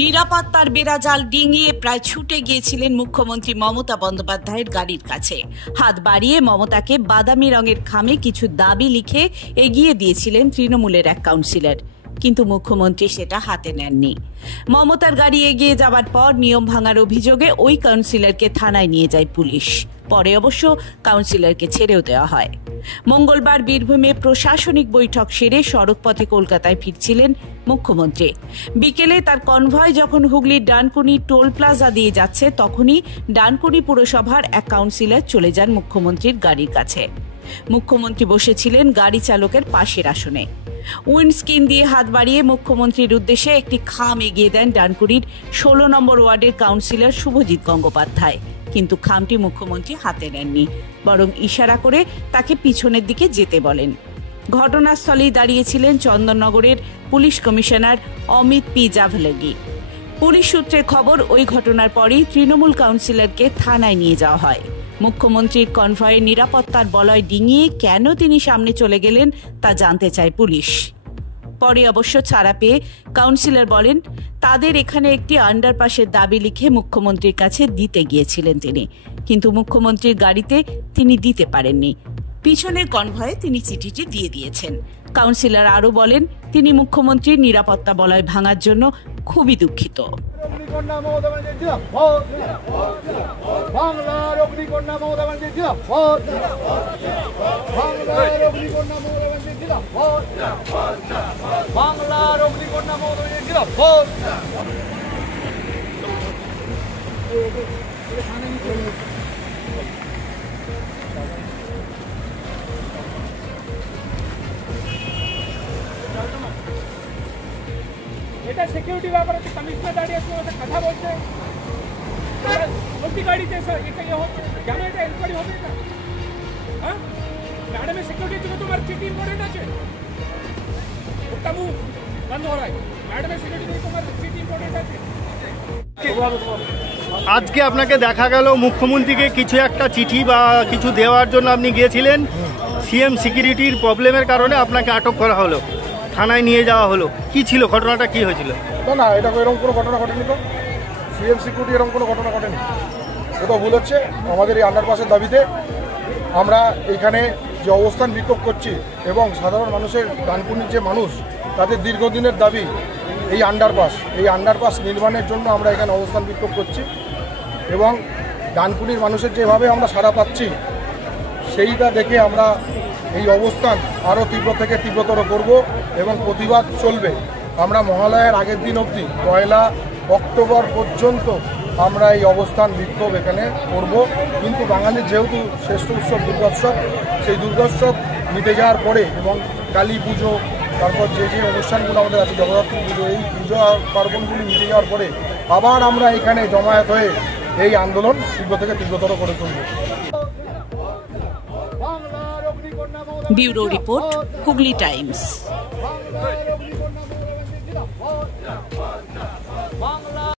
নিরাপত্তার বেড়াজাল ডিঙিয়ে প্রায় ছুটে গিয়েছিলেন মুখ্যমন্ত্রী মমতা বন্দ্যোপাধ্যায়ের গাড়ির কাছে। হাত বাড়িয়ে মমতাকে বাদামি রঙের খামে কিছু দাবি লিখে এগিয়ে দিয়েছিলেন তৃণমূলের এক কাউন্সিলর, কিন্তু মুখ্যমন্ত্রী সেটা হাতে নেননি। মমতার গাড়ি এগিয়ে যাবার পর নিয়ম ভাঙার অভিযোগে ওই কাউন্সিলরকে থানায় নিয়ে যায় পুলিশ। পরে অবশ্য কাউন্সিলরকে ছেড়েও দেওয়া হয়। মঙ্গলবার বীরভূমে প্রশাসনিক বৈঠক সেরে সড়কপথে কলকাতায় ফিরছিলেন মুখ্যমন্ত্রী। বিকেলে তার কনভয় যখন হুগলির ডানকুনি টোল প্লাজা দিয়ে যাচ্ছে, তখনই ডানকুনি পুরসভার এক কাউন্সিলর চলে যান মুখ্যমন্ত্রীর গাড়ির কাছে। মুখ্যমন্ত্রী বসেছিলেন গাড়ি চালকের পাশের আসনে। উইন্ডস্ক্রিন দিয়ে হাত বাড়িয়ে মুখ্যমন্ত্রীর উদ্দেশ্যে একটি খাম এগিয়ে দেন ডানকুনির 16 নম্বর ওয়ার্ডের কাউন্সিলর শুভজিৎ গঙ্গোপাধ্যায়, কিন্তু খামটি মুখ্যমন্ত্রী হাতে নেননি, বরং ইশারা করে তাকে পিছনের দিকে যেতে বলেন। ঘটনাস্থলেই দাঁড়িয়েছিলেন চন্দননগরের police commissioner Amit P Jawalegi. Police সূত্রের খবর, ওই ঘটনার পরেই তৃণমূল কাউন্সিলরকে থানায় নিয়ে যাওয়া হয়। মুখ্যমন্ত্রীর কনভয়ে নিরাপত্তার বলয় ডিঙিয়ে কেন তিনি সামনে চলে গেলেন তা জানতে চায় পুলিশ। পরে অবশ্য ছাড়া পেয়ে কাউন্সিলর বলেন, তাদের এখানে একটি আন্ডারপাসের দাবি লিখে মুখ্যমন্ত্রীর কাছে দিতে গিয়েছিলেন তিনি, কিন্তু মুখ্যমন্ত্রীর গাড়িতে তিনি দিতে পারেননি। পিছনের কনভয়ে তিনি চিঠিটি দিয়ে দিয়েছেন। কাউন্সিলর আরও বলেন, তিনি মুখ্যমন্ত্রীর নিরাপত্তা বলয় ভাঙার জন্য খুবই দুঃখিত। এটা সিকিউরিটি ব্যাপারে কমিশনার দাঁড়িয়ে আছে, ওটা কথা বলছে ওই গাড়িতে এটা কেন এটা এনকোয়ারি হবে না? হ্যাঁ, ম্যাডামের সিকিউরিটি জন্য তোমার চিঠি ইম্পর্টেন্ট আছে, ওটা মুখ বন্ধ हो रहा है। ম্যাডামের সিকিউরিটি তোমার চিঠি ইম্পর্টেন্ট আছে। আজকে আপনাকে দেখা গেল মুখ্যমন্ত্রীকে কিছু একটা চিঠি বা কিছু দেওয়ার জন্য আপনি গিয়েছিলেন। সিএম সিকিউরিটির প্রবলেমের কারণে আপনাকে আটক করা হলো, থানায় নিয়ে যাওয়া হলো। কি ছিল ঘটনাটা, কি হয়েছিল? না, এটা এরকম কোনো ঘটনা ঘটেনি। তো সিএম সিকিউরিটি এরকম কোনো ঘটনা ঘটেনি। কোথাও ভুল হচ্ছে। আমাদের এই আন্ডারপাসের দাবিতে আমরা এইখানে যে অবস্থান বিক্ষোভ করছি এবং সাধারণ মানুষের, ডানকুনির যে মানুষ, তাদের দীর্ঘদিনের দাবি এই আন্ডারপাস নির্মাণের জন্য আমরা এখানে অবস্থান বিক্ষোভ করছি এবং ডানকুনির মানুষের যেভাবে আমরা সাড়া পাচ্ছি সেইটা দেখে আমরা এই অবস্থান আরও তীব্র থেকে তীব্রতর করব এবং প্রতিবাদ চলবে। আমরা মহালয়ার আগের দিন অবধি 1 অক্টোবর পর্যন্ত আমরা এই অবস্থান বিক্ষোভ এখানে করব। কিন্তু বাঙালির যেহেতু শ্রেষ্ঠ উৎসব দুর্গোৎসব, সেই দুর্গোৎসব মিটে যাওয়ার পরে এবং কালী পুজো, তারপর যে অনুষ্ঠানগুলো আমাদের আছে, জগদ্ধাত্রী পুজো, এই পুজো পার্বণগুলি মিটে যাওয়ার পরে আবার আমরা এখানে জমায়েত হয়ে এই আন্দোলন তীব্র থেকে তীব্রতর করে তুলব। Bureau report, Hooghly Times.